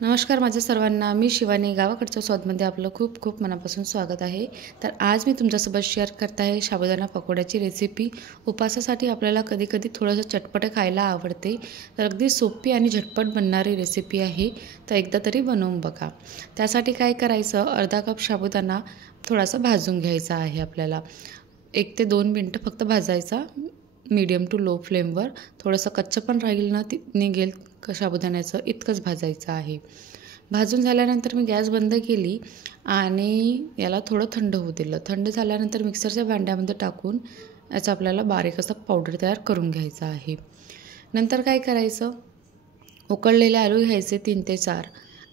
नमस्कार माझ्या सर्वांना, मी शिवानी. गावाकडच्या स्वादमध्ये आपलं खूप खूप मनापासून स्वागत आहे. तर आज मी तुमच्यासोबत शेअर करत आहे साबुदाणा पकोड्याची रेसिपी. उपासासाठी आपल्याला कधी-कधी थोडंसं चटपटं खायला आवडते, तर अगदी सोपी आणि झटपट बनणारी रेसिपी आहे. तर एकदा तरी बनवून बघा. त्यासाठी काय करायचं, अर्धा कप साबुदाणा थोडासा भाजून घ्यायचा आहे आपल्याला. 1 ते 2 मिनटं फक्त भाजायचा, मीडियम टू लो फ्लेमवर. थोडंसं कच्चं पण राहील ना, ती निघेल साबुदाण्याचं, इतकंच भाजायचं आहे. भाजून झाल्यानंतर मी गॅस बंद केली आणि याला थोडं थंड होऊ दिलं. थंड झाल्यानंतर मिक्सरच्या भांड्यामध्ये टाकून याचा आपल्याला बारीक असा पावडर तयार करून घ्यायचा आहे. नंतर काय करायचं, उकळलेले आलू घ्यायचे 3 ते 4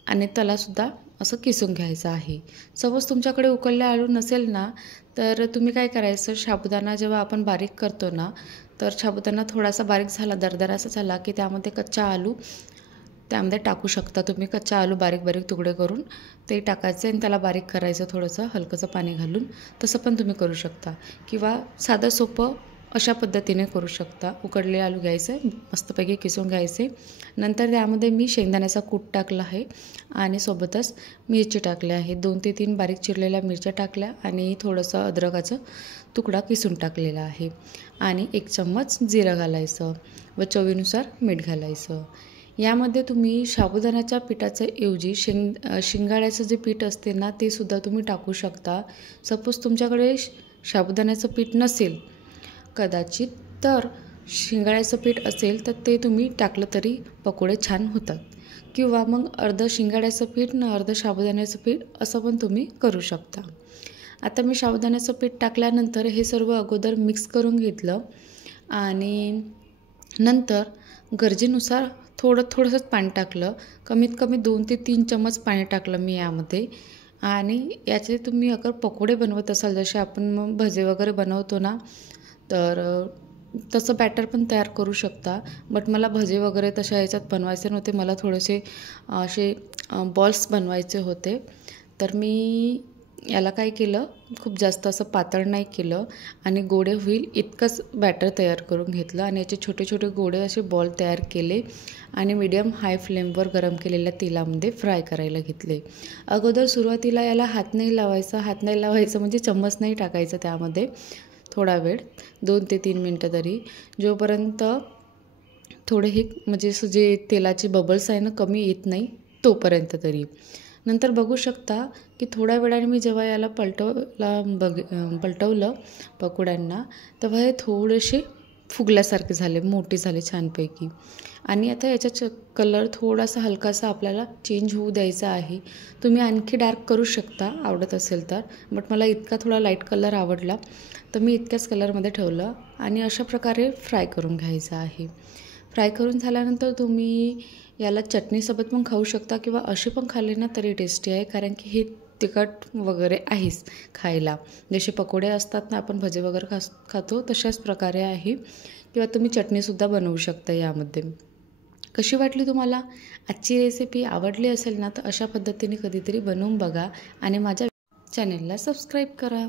आणि त्यालासुद्धा असं किसून घ्यायचं आहे. सपोज तुमच्याकडे उकळले आलू नसेल ना, तर तुम्ही काय करायचं, साबुदाणा जेव्हा आपण बारीक करतो ना, तर साबुदाणा थोडासा बारीक झाला, दरदरासा झाला की त्यामध्ये कच्चा आलू त्यामध्ये टाकू शकता तुम्ही. कच्चा आलू बारीक बारीक तुकडे करून ते टाकायचे आणि त्याला बारीक करायचं थोडंसं हलकंसं पाणी घालून. तसं पण तुम्ही करू शकता किंवा साधं सोपं अशा पद्धतीने करू शकता. उकडलेले आलू घ्यायचे, मस्तपैकी किसून घ्यायचे. नंतर त्यामध्ये मी शेंगदाण्याचा कूट टाकला आहे आणि सोबतच मिरची टाकली आहे. 2 ते 3 बारीक चिरलेल्या मिरच्या टाकल्या आणि थोडंसं अद्रकाचा तुकडा किसून टाकलेला आहे आणि 1 चम्मच जिरं घालायचं व चवीनुसार मीठ घालायचं. यामध्ये तुम्ही साबुदाण्याच्या पिठाच्या ऐवजी शिंगाड्याचं जे पीठ असते ना, ते सुद्धा तुम्ही टाकू शकता. सपोज तुमच्याकडे साबुदाण्याचं पीठ नसेल कदाचित, तर शिंगाड्याचं पीठ असेल तर ते तुम्ही टाकलं तरी पकोडे छान होतात. किंवा मग अर्धं शिंगाड्याचं पीठ न अर्धं साबुदाण्याचं पीठ असं पण तुम्ही करू शकता. आता मी साबुदाण्याचं पीठ टाकल्यानंतर हे सर्व अगोदर मिक्स करून घेतलं आणि नंतर गरजेनुसार थोडंसंच पाणी टाकलं. कमीत कमी 2 ते 3 चम्मच पाणी टाकलं मी यामध्ये. आणि याचे तुम्ही अगर पकोडे बनवत असाल, जसे आपण मग भजे वगैरे बनवतो ना, तर तसं बॅटर पण तयार करू शकता. बट मला भजे वगैरे तशा याच्यात बनवायचे नव्हते. मला थोडेसे असे बॉल्स बनवायचे होते. तर मी याला काय केलं, खूप जास्त असं पातळ नाही केलं आणि गोडे होईल इतकंच बॅटर तयार करून घेतलं आणि याचे छोटे छोटे गोडे असे बॉल तयार केले आणि मीडियम हाय फ्लेमवर गरम केलेल्या तेलामध्ये फ्राय करायला घेतले. अगोदर सुरुवातीला याला हात नाही लावायचं म्हणजे चम्मच नाही टाकायचं त्यामध्ये. थोडा वेळ 2 ते 3 मिनटं तरी, जोपर्यंत थोडे हे म्हणजे असं जे तेलाचे बबल्स आहे ना कमी येत नाही तोपर्यंत तरी. नंतर बघू शकता की थोड्या वेळाने मी जेव्हा याला पलटवलं पकोड्यांना, तेव्हा हे थोडेसे फुगल्यासारखे झाले, मोठे झाले छानपैकी. आणि आता याचा कलर थोडासा हलकासा आपल्याला चेंज होऊ द्यायचा आहे. तुम्ही आणखी डार्क करू शकता आवडत असेल तर, बट मला इतका थोडा लाईट कलर आवडला तर मी इतक्याच कलरमध्ये ठेवलं आणि अशा प्रकारे फ्राय करून घ्यायचं आहे. फ्राय करून झाल्यानंतर तुम्ही याला चटणीसोबत पण खाऊ शकता किंवा असे पण खाल्ले ना तरी टेस्टी आहे, कारण की हे तिखट वगैरे आहेच खायला. जसे पकोडे असतात ना, आपण भजे वगैरे खातो तशाच प्रकारे आहे. किंवा तुम्ही चटणीसुद्धा बनवू शकता यामध्ये. कशी वाटली तुम्हाला आजची रेसिपी? आवडली असेल ना तर अशा पद्धतीने कधीतरी बनवून बघा आणि माझ्या चॅनेलला सबस्क्राईब करा.